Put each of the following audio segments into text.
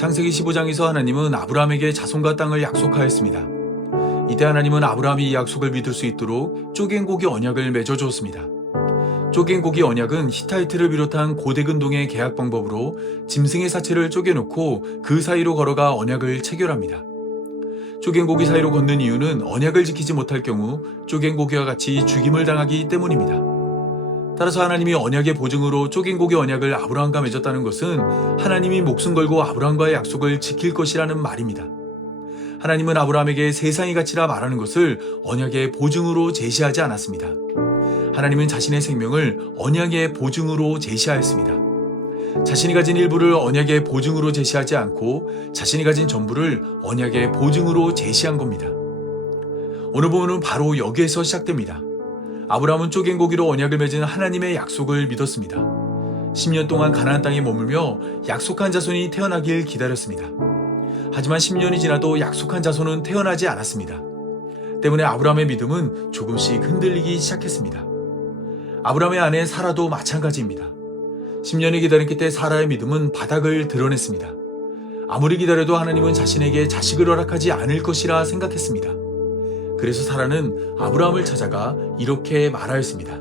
창세기 15장에서 하나님은 아브라함에게 자손과 땅을 약속하였습니다. 이때 하나님은 아브라함이 이 약속을 믿을 수 있도록 쪼갠 고기 언약을 맺어주었습니다. 쪼갠 고기 언약은 히타이트를 비롯한 고대 근동의 계약 방법으로 짐승의 사체를 쪼개놓고 그 사이로 걸어가 언약을 체결합니다. 쪼갠 고기 사이로 걷는 이유는 언약을 지키지 못할 경우 쪼갠 고기와 같이 죽임을 당하기 때문입니다. 따라서 하나님이 언약의 보증으로 쪼갠 고기 언약을 아브라함과 맺었다는 것은 하나님이 목숨 걸고 아브라함과의 약속을 지킬 것이라는 말입니다. 하나님은 아브라함에게 세상의 가치라 말하는 것을 언약의 보증으로 제시하지 않았습니다. 하나님은 자신의 생명을 언약의 보증으로 제시하였습니다. 자신이 가진 일부를 언약의 보증으로 제시하지 않고 자신이 가진 전부를 언약의 보증으로 제시한 겁니다. 오늘 본문은 바로 여기에서 시작됩니다. 아브라함은 쪼갠 고기로 언약을 맺은 하나님의 약속을 믿었습니다. 10년 동안 가나안 땅에 머물며 약속한 자손이 태어나길 기다렸습니다. 하지만 10년이 지나도 약속한 자손은 태어나지 않았습니다. 때문에 아브라함의 믿음은 조금씩 흔들리기 시작했습니다. 아브라함의 아내 사라도 마찬가지입니다. 10년을 기다린 끝에 사라의 믿음은 바닥을 드러냈습니다. 아무리 기다려도 하나님은 자신에게 자식을 허락하지 않을 것이라 생각했습니다. 그래서 사라는 아브라함을 찾아가 이렇게 말하였습니다.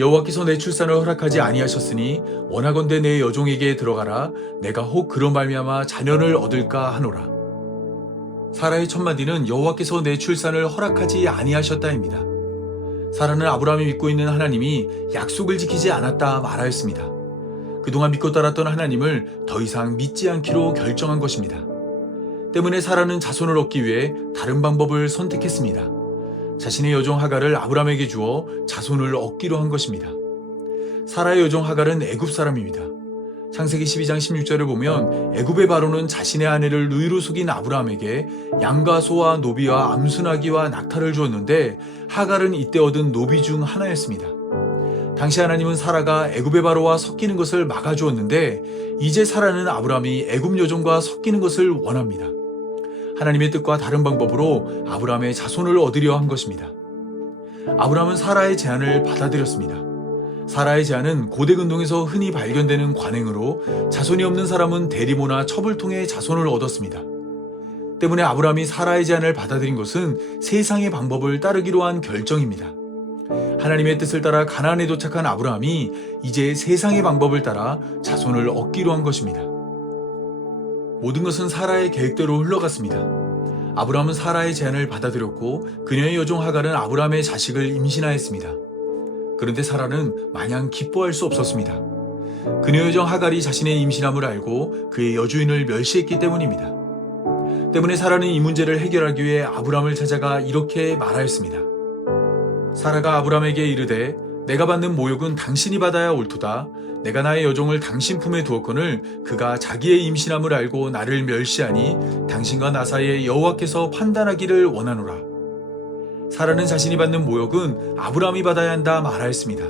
여호와께서 내 출산을 허락하지 아니하셨으니 원하건대 내 여종에게 들어가라. 내가 혹 그런 말미암아 자녀를 얻을까 하노라. 사라의 첫마디는 여호와께서 내 출산을 허락하지 아니하셨다입니다. 사라는 아브라함이 믿고 있는 하나님이 약속을 지키지 않았다 말하였습니다. 그동안 믿고 따랐던 하나님을 더 이상 믿지 않기로 결정한 것입니다. 때문에 사라는 자손을 얻기 위해 다른 방법을 선택했습니다. 자신의 여종 하갈을 아브라함에게 주어 자손을 얻기로 한 것입니다. 사라의 여종 하갈은 애굽 사람입니다. 창세기 12장 16절을 보면 애굽의 바로는 자신의 아내를 누이로 속인 아브라함에게 양과 소와 노비와 암순아기와 낙타를 주었는데 하갈은 이때 얻은 노비 중 하나였습니다. 당시 하나님은 사라가 애굽의 바로와 섞이는 것을 막아주었는데 이제 사라는 아브라함이 애굽 여종과 섞이는 것을 원합니다. 하나님의 뜻과 다른 방법으로 아브라함의 자손을 얻으려 한 것입니다. 아브라함은 사라의 제안을 받아들였습니다. 사라의 제안은 고대 근동에서 흔히 발견되는 관행으로 자손이 없는 사람은 대리모나 첩을 통해 자손을 얻었습니다. 때문에 아브라함이 사라의 제안을 받아들인 것은 세상의 방법을 따르기로 한 결정입니다. 하나님의 뜻을 따라 가나안에 도착한 아브라함이 이제 세상의 방법을 따라 자손을 얻기로 한 것입니다. 모든 것은 사라의 계획대로 흘러갔습니다. 아브라함은 사라의 제안을 받아들였고 그녀의 여종 하갈은 아브라함의 자식을 임신하였습니다. 그런데 사라는 마냥 기뻐할 수 없었습니다. 그녀의 여종 하갈이 자신의 임신함을 알고 그의 여주인을 멸시했기 때문입니다. 때문에 사라는 이 문제를 해결하기 위해 아브라함을 찾아가 이렇게 말하였습니다. 사라가 아브라함에게 이르되 내가 받는 모욕은 당신이 받아야 옳도다. 내가 나의 여종을 당신 품에 두었거늘 그가 자기의 임신함을 알고 나를 멸시하니 당신과 나 사이에 여호와께서 판단하기를 원하노라. 사라는 자신이 받는 모욕은 아브라함이 받아야 한다 말하였습니다.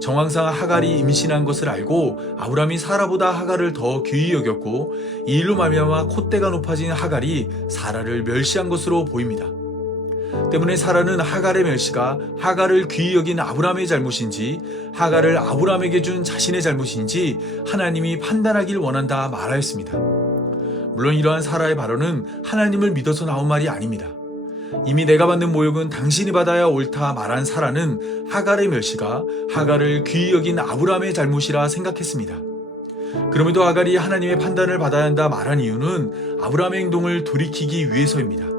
정황상 하갈이 임신한 것을 알고 아브라함이 사라보다 하갈을 더 귀히 여겼고 이 일로 말미암아 콧대가 높아진 하갈이 사라를 멸시한 것으로 보입니다. 때문에 사라는 하갈의 멸시가 하갈을 귀히 여긴 아브라함의 잘못인지 하갈을 아브라함에게 준 자신의 잘못인지 하나님이 판단하길 원한다 말하였습니다. 물론 이러한 사라의 발언은 하나님을 믿어서 나온 말이 아닙니다. 이미 내가 받는 모욕은 당신이 받아야 옳다 말한 사라는 하갈의 멸시가 하갈을 귀히 여긴 아브라함의 잘못이라 생각했습니다. 그럼에도 하갈이 하나님의 판단을 받아야 한다 말한 이유는 아브라함의 행동을 돌이키기 위해서입니다.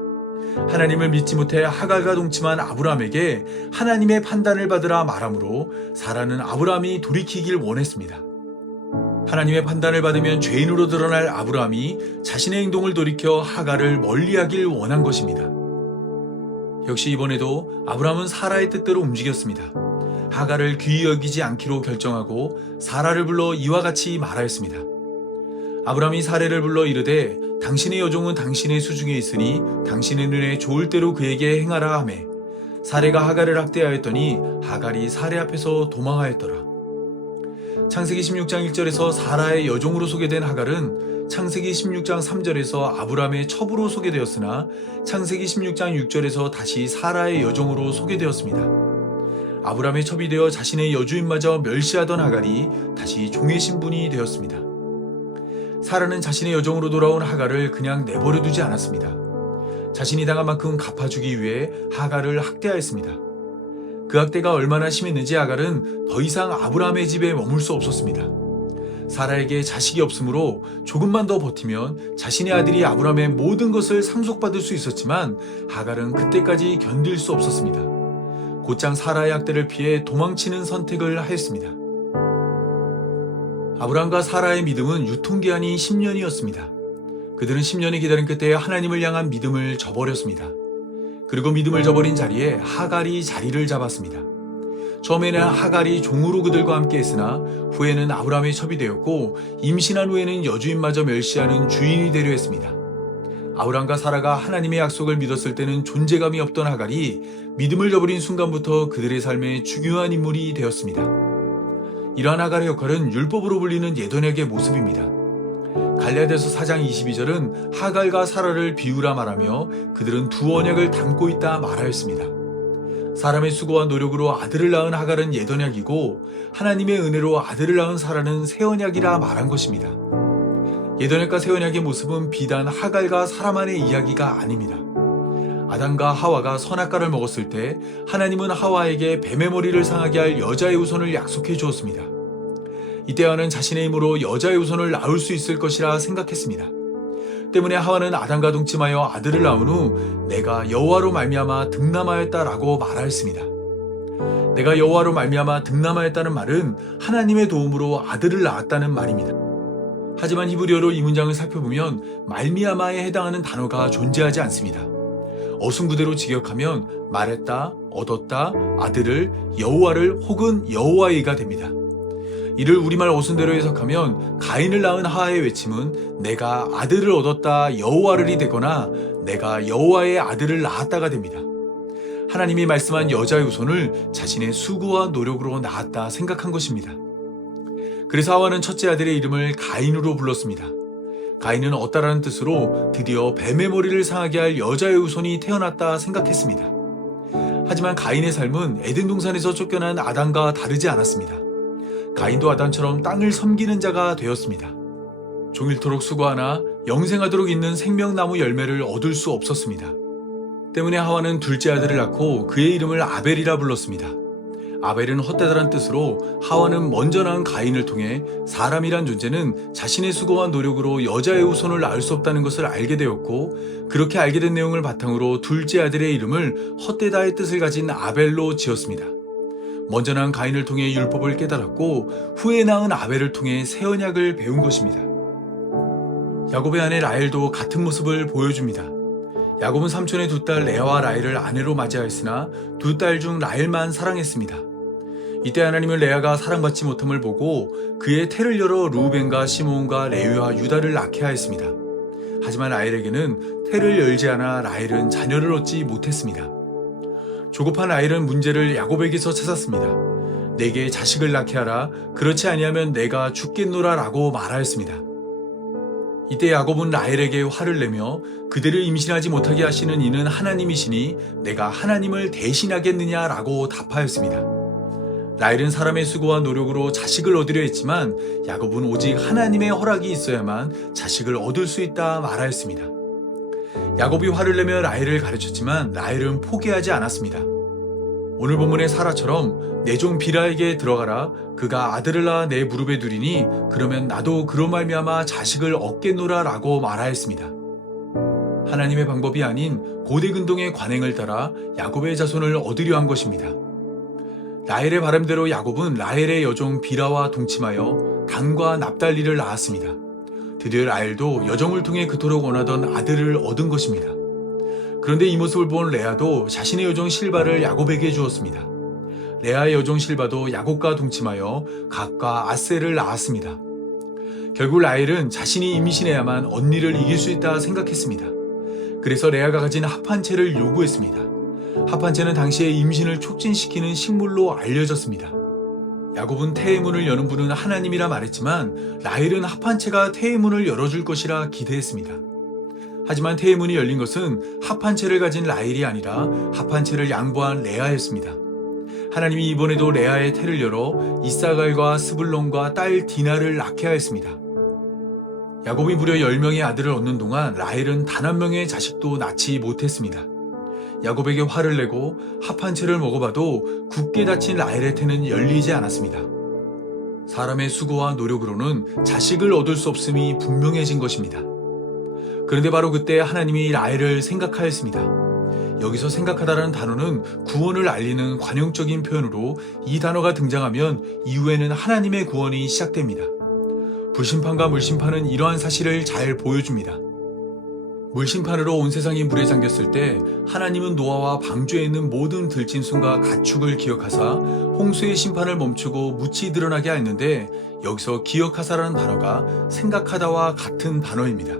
하나님을 믿지 못해 하갈과 동침한 아브라함에게 하나님의 판단을 받으라 말하므로 사라는 아브라함이 돌이키길 원했습니다. 하나님의 판단을 받으면 죄인으로 드러날 아브라함이 자신의 행동을 돌이켜 하갈을 멀리하길 원한 것입니다. 역시 이번에도 아브라함은 사라의 뜻대로 움직였습니다. 하갈을 귀히 여기지 않기로 결정하고 사라를 불러 이와 같이 말하였습니다. 아브라함이 사라를 불러 이르되 당신의 여종은 당신의 수중에 있으니 당신의 눈에 좋을 대로 그에게 행하라 하매 사라가 하갈을 학대하였더니 하갈이 사라 앞에서 도망하였더라. 창세기 16장 1절에서 사라의 여종으로 소개된 하갈은 창세기 16장 3절에서 아브라함의 첩으로 소개되었으나 창세기 16장 6절에서 다시 사라의 여종으로 소개되었습니다. 아브라함의 첩이 되어 자신의 여주인마저 멸시하던 하갈이 다시 종의 신분이 되었습니다. 사라는 자신의 여종으로 돌아온 하갈을 그냥 내버려 두지 않았습니다. 자신이 당한 만큼 갚아주기 위해 하갈을 학대하였습니다. 그 학대가 얼마나 심했는지 하갈은 더 이상 아브라함의 집에 머물 수 없었습니다. 사라에게 자식이 없으므로 조금만 더 버티면 자신의 아들이 아브라함의 모든 것을 상속받을 수 있었지만 하갈은 그때까지 견딜 수 없었습니다. 곧장 사라의 학대를 피해 도망치는 선택을 하였습니다. 아브라함과 사라의 믿음은 유통기한이 10년이었습니다. 그들은 10년을 기다린 끝에 하나님을 향한 믿음을 저버렸습니다. 그리고 믿음을 저버린 자리에 하갈이 자리를 잡았습니다. 처음에는 하갈이 종으로 그들과 함께 했으나 후에는 아브라함의 첩이 되었고 임신한 후에는 여주인마저 멸시하는 주인이 되려 했습니다. 아브라함과 사라가 하나님의 약속을 믿었을 때는 존재감이 없던 하갈이 믿음을 저버린 순간부터 그들의 삶에 중요한 인물이 되었습니다. 이러한 하갈의 역할은 율법으로 불리는 예언약의 모습입니다. 갈라디아서 4장 22절은 하갈과 사라를 비유라 말하며 그들은 두 언약을 담고 있다 말하였습니다. 사람의 수고와 노력으로 아들을 낳은 하갈은 옛 언약이고 하나님의 은혜로 아들을 낳은 사라는 새 언약이라 말한 것입니다. 옛 언약과 새 언약의 모습은 비단 하갈과 사라만의 이야기가 아닙니다. 아담과 하와가 선악과를 먹었을 때 하나님은 하와에게 뱀의 머리를 상하게 할 여자의 후손을 약속해 주었습니다. 이때 하와는 자신의 힘으로 여자의 후손을 낳을 수 있을 것이라 생각했습니다. 때문에 하와는 아담과 동침하여 아들을 낳은 후 내가 여호와로 말미암아 득남하였다라고 말하였습니다. 내가 여호와로 말미암아 득남하였다는 말은 하나님의 도움으로 아들을 낳았다는 말입니다. 하지만 히브리어로 이 문장을 살펴보면 말미암아에 해당하는 단어가 존재하지 않습니다. 어순 그대로 직역하면 말했다, 얻었다, 아들을, 여호와를 혹은 여호와이가 됩니다. 이를 우리말 어순대로 해석하면 가인을 낳은 하와의 외침은 내가 아들을 얻었다 여호와를이 되거나 내가 여호와의 아들을 낳았다가 됩니다. 하나님이 말씀한 여자의 후손을 자신의 수고와 노력으로 낳았다 생각한 것입니다. 그래서 하와는 첫째 아들의 이름을 가인으로 불렀습니다. 가인은 얻다라는 뜻으로 드디어 뱀의 머리를 상하게 할 여자의 후손이 태어났다 생각했습니다. 하지만 가인의 삶은 에덴 동산에서 쫓겨난 아담과 다르지 않았습니다. 가인도 아담처럼 땅을 섬기는 자가 되었습니다. 종일토록 수고하나 영생하도록 있는 생명나무 열매를 얻을 수 없었습니다. 때문에 하와는 둘째 아들을 낳고 그의 이름을 아벨이라 불렀습니다. 아벨은 헛되다란 뜻으로 하와는 먼저 낳은 가인을 통해 사람이란 존재는 자신의 수고와 노력으로 여자의 후손을 낳을 수 없다는 것을 알게 되었고 그렇게 알게 된 내용을 바탕으로 둘째 아들의 이름을 헛되다의 뜻을 가진 아벨로 지었습니다. 먼저 낳은 가인을 통해 율법을 깨달았고 후에 낳은 아벨을 통해 새 언약을 배운 것입니다. 야곱의 아내 라헬도 같은 모습을 보여줍니다. 야곱은 삼촌의 두 딸 레아와 라헬을 아내로 맞이하였으나 두 딸 중 라헬만 사랑했습니다. 이때 하나님은 레아가 사랑받지 못함을 보고 그의 태를 열어 루벤과 시몬과 레위와 유다를 낳게 하였습니다. 하지만 라헬에게는 태를 열지 않아 라헬은 자녀를 얻지 못했습니다. 조급한 라헬은 문제를 야곱에게서 찾았습니다. 내게 자식을 낳게 하라. 그렇지 아니하면 내가 죽겠노라 라고 말하였습니다. 이때 야곱은 라헬에게 화를 내며 그대를 임신하지 못하게 하시는 이는 하나님이시니 내가 하나님을 대신하겠느냐 라고 답하였습니다. 라헬은 사람의 수고와 노력으로 자식을 얻으려 했지만 야곱은 오직 하나님의 허락이 있어야만 자식을 얻을 수 있다 말하였습니다. 야곱이 화를 내며 라헬을 가르쳤지만 라헬은 포기하지 않았습니다. 오늘 본문의 사라처럼 내 종 비라에게 들어가라. 그가 아들을 낳아 내 무릎에 두리니 그러면 나도 그로 말미암아 자식을 얻겠노라 라고 말하였습니다. 하나님의 방법이 아닌 고대 근동의 관행을 따라 야곱의 자손을 얻으려 한 것입니다. 라헬의 바람대로 야곱은 라헬의 여종 비라와 동침하여 단과 납달리를 낳았습니다. 드디어 라헬도 여종을 통해 그토록 원하던 아들을 얻은 것입니다. 그런데 이 모습을 본 레아도 자신의 여종 실바를 야곱에게 주었습니다. 레아의 여종 실바도 야곱과 동침하여 갓과 아셀을 낳았습니다. 결국 라헬은 자신이 임신해야만 언니를 이길 수 있다 생각했습니다. 그래서 레아가 가진 합한채를 요구했습니다. 합한채는 당시에 임신을 촉진시키는 식물로 알려졌습니다. 야곱은 태의 문을 여는 분은 하나님이라 말했지만 라헬은 합한채가 태의 문을 열어줄 것이라 기대했습니다. 하지만 태의 문이 열린 것은 합한채를 가진 라헬이 아니라 합한채를 양보한 레아였습니다. 하나님이 이번에도 레아의 태를 열어 이사갈과 스불론과 딸 디나를 낳게 하였습니다. 야곱이 무려 10명의 아들을 얻는 동안 라헬은 단 한 명의 자식도 낳지 못했습니다. 야곱에게 화를 내고 합한 채를 먹어봐도 굳게 닫힌 라헬의 태는 열리지 않았습니다. 사람의 수고와 노력으로는 자식을 얻을 수 없음이 분명해진 것입니다. 그런데 바로 그때 하나님이 라헬을 생각하였습니다. 여기서 생각하다라는 단어는 구원을 알리는 관용적인 표현으로 이 단어가 등장하면 이후에는 하나님의 구원이 시작됩니다. 불심판과 물심판은 이러한 사실을 잘 보여줍니다. 물심판으로 온 세상이 물에 잠겼을 때 하나님은 노아와 방주에 있는 모든 들짐승과 가축을 기억하사 홍수의 심판을 멈추고 묻히 드러나게 하였는데, 여기서 기억하사라는 단어가 생각하다와 같은 단어입니다.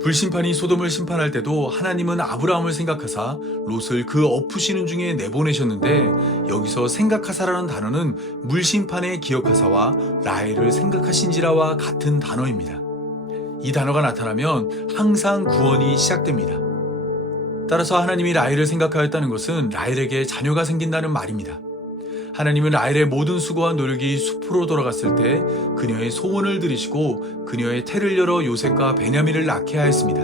불심판이 소돔을 심판할 때도 하나님은 아브라함을 생각하사 롯을 그 엎으시는 중에 내보내셨는데, 여기서 생각하사라는 단어는 물심판의 기억하사와 라헬을 생각하신지라와 같은 단어입니다. 이 단어가 나타나면 항상 구원이 시작됩니다. 따라서 하나님이 라헬을 생각하였다는 것은 라헬에게 자녀가 생긴다는 말입니다. 하나님은 라헬의 모든 수고와 노력이 수포로 돌아갔을 때 그녀의 소원을 들으시고 그녀의 태를 열어 요셉과 베냐민을 낳게 하였습니다.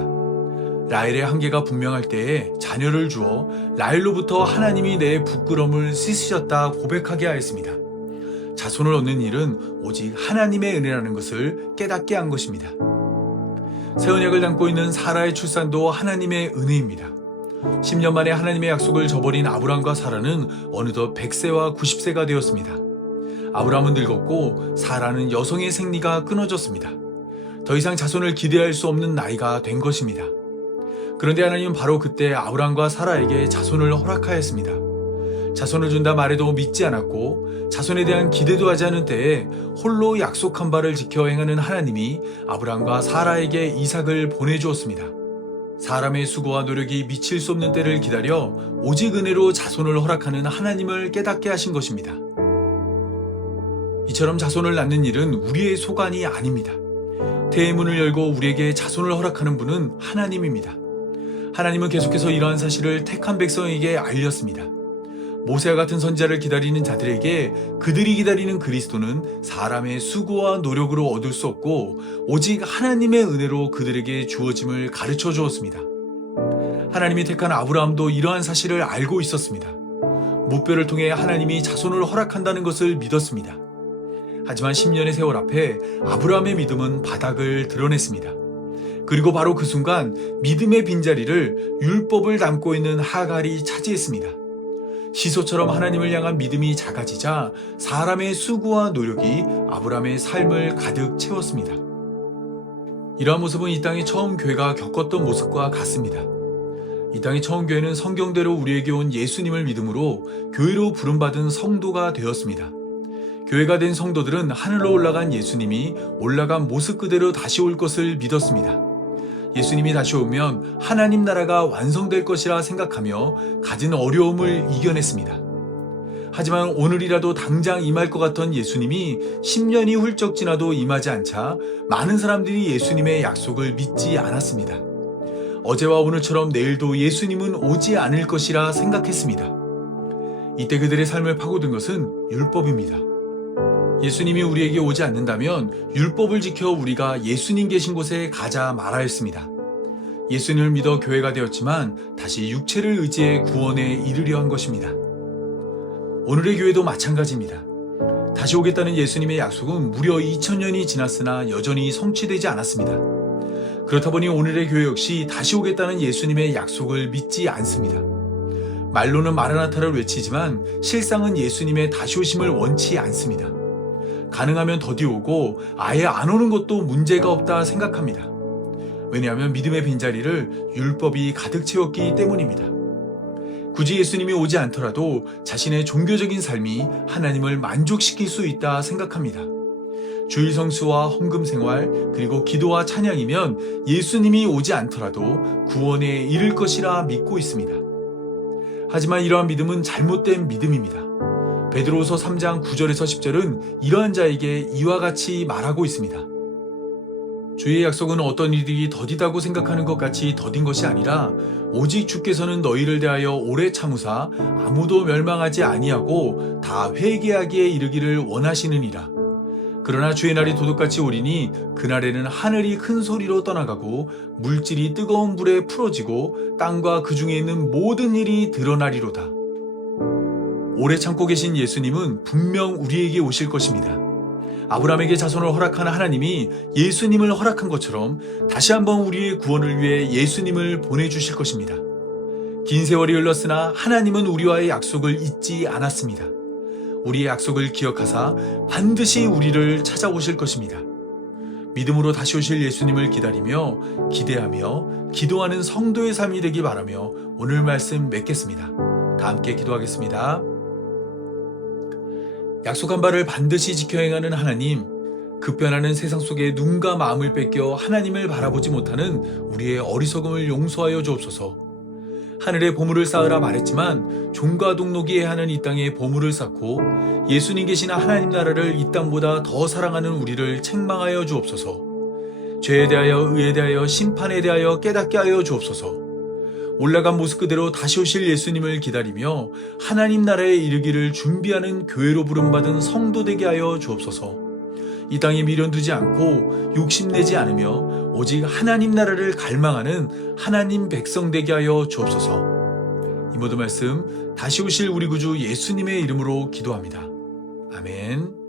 라헬의 한계가 분명할 때에 자녀를 주어 라헬로부터 하나님이 내 부끄러움을 씻으셨다 고백하게 하였습니다. 자손을 얻는 일은 오직 하나님의 은혜라는 것을 깨닫게 한 것입니다. 새 언약을 담고 있는 사라의 출산도 하나님의 은혜입니다. 10년 만에 하나님의 약속을 저버린 아브람과 사라는 어느덧 100세와 90세가 되었습니다. 아브람은 늙었고 사라는 여성의 생리가 끊어졌습니다. 더 이상 자손을 기대할 수 없는 나이가 된 것입니다. 그런데 하나님은 바로 그때 아브람과 사라에게 자손을 허락하였습니다. 자손을 준다 말해도 믿지 않았고 자손에 대한 기대도 하지 않은 때에 홀로 약속한 바를 지켜 행하는 하나님이 아브람과 사라에게 이삭을 보내주었습니다. 사람의 수고와 노력이 미칠 수 없는 때를 기다려 오직 은혜로 자손을 허락하는 하나님을 깨닫게 하신 것입니다. 이처럼 자손을 낳는 일은 우리의 소관이 아닙니다. 태의 문을 열고 우리에게 자손을 허락하는 분은 하나님입니다. 하나님은 계속해서 이러한 사실을 택한 백성에게 알렸습니다. 모세와 같은 선지자를 기다리는 자들에게 그들이 기다리는 그리스도는 사람의 수고와 노력으로 얻을 수 없고 오직 하나님의 은혜로 그들에게 주어짐을 가르쳐 주었습니다. 하나님이 택한 아브라함도 이러한 사실을 알고 있었습니다. 무뼈를 통해 하나님이 자손을 허락한다는 것을 믿었습니다. 하지만 10년의 세월 앞에 아브라함의 믿음은 바닥을 드러냈습니다. 그리고 바로 그 순간 믿음의 빈자리를 율법을 담고 있는 하갈이 차지했습니다. 시소처럼 하나님을 향한 믿음이 작아지자 사람의 수고와 노력이 아브라함의 삶을 가득 채웠습니다. 이러한 모습은 이 땅에 처음 교회가 겪었던 모습과 같습니다. 이 땅의 처음 교회는 성경대로 우리에게 온 예수님을 믿음으로 교회로 부름받은 성도가 되었습니다. 교회가 된 성도들은 하늘로 올라간 예수님이 올라간 모습 그대로 다시 올 것을 믿었습니다. 예수님이 다시 오면 하나님 나라가 완성될 것이라 생각하며 가진 어려움을 이겨냈습니다. 하지만 오늘이라도 당장 임할 것 같던 예수님이 10년이 훌쩍 지나도 임하지 않자 많은 사람들이 예수님의 약속을 믿지 않았습니다. 어제와 오늘처럼 내일도 예수님은 오지 않을 것이라 생각했습니다. 이때 그들의 삶을 파고든 것은 율법입니다. 예수님이 우리에게 오지 않는다면 율법을 지켜 우리가 예수님 계신 곳에 가자 말하였습니다. 예수님을 믿어 교회가 되었지만 다시 육체를 의지해 구원에 이르려 한 것입니다. 오늘의 교회도 마찬가지입니다. 다시 오겠다는 예수님의 약속은 무려 2000년이 지났으나 여전히 성취되지 않았습니다. 그렇다 보니 오늘의 교회 역시 다시 오겠다는 예수님의 약속을 믿지 않습니다. 말로는 마라나타를 외치지만 실상은 예수님의 다시 오심을 원치 않습니다. 가능하면 더디 오고 아예 안 오는 것도 문제가 없다 생각합니다. 왜냐하면 믿음의 빈자리를 율법이 가득 채웠기 때문입니다. 굳이 예수님이 오지 않더라도 자신의 종교적인 삶이 하나님을 만족시킬 수 있다 생각합니다. 주일 성수와 헌금 생활 그리고 기도와 찬양이면 예수님이 오지 않더라도 구원에 이를 것이라 믿고 있습니다. 하지만 이러한 믿음은 잘못된 믿음입니다. 베드로후서 3장 9절에서 10절은 이러한 자에게 이와 같이 말하고 있습니다. 주의 약속은 어떤 이들이 더디다고 생각하는 것 같이 더딘 것이 아니라 오직 주께서는 너희를 대하여 오래 참으사 아무도 멸망하지 아니하고 다 회개하기에 이르기를 원하시느니라. 그러나 주의 날이 도둑같이 오리니 그날에는 하늘이 큰 소리로 떠나가고 물질이 뜨거운 불에 풀어지고 땅과 그 중에 있는 모든 일이 드러나리로다. 오래 참고 계신 예수님은 분명 우리에게 오실 것입니다. 아브라함에게 자손을 허락한 하나님이 예수님을 허락한 것처럼 다시 한번 우리의 구원을 위해 예수님을 보내주실 것입니다. 긴 세월이 흘렀으나 하나님은 우리와의 약속을 잊지 않았습니다. 우리의 약속을 기억하사 반드시 우리를 찾아오실 것입니다. 믿음으로 다시 오실 예수님을 기다리며 기대하며 기도하는 성도의 삶이 되기 바라며 오늘 말씀 맺겠습니다. 다 함께 기도하겠습니다. 약속한 바를 반드시 지켜 행하는 하나님, 급변하는 세상 속에 눈과 마음을 뺏겨 하나님을 바라보지 못하는 우리의 어리석음을 용서하여 주옵소서. 하늘에 보물을 쌓으라 말했지만 종과 동록이 하는 이 땅에 보물을 쌓고 예수님 계신 하나님 나라를 이 땅보다 더 사랑하는 우리를 책망하여 주옵소서. 죄에 대하여 의에 대하여 심판에 대하여 깨닫게 하여 주옵소서. 올라간 모습 그대로 다시 오실 예수님을 기다리며 하나님 나라에 이르기를 준비하는 교회로 부름받은 성도 되게 하여 주옵소서. 이 땅에 미련두지 않고 욕심내지 않으며 오직 하나님 나라를 갈망하는 하나님 백성 되게 하여 주옵소서. 이 모든 말씀 다시 오실 우리 구주 예수님의 이름으로 기도합니다. 아멘.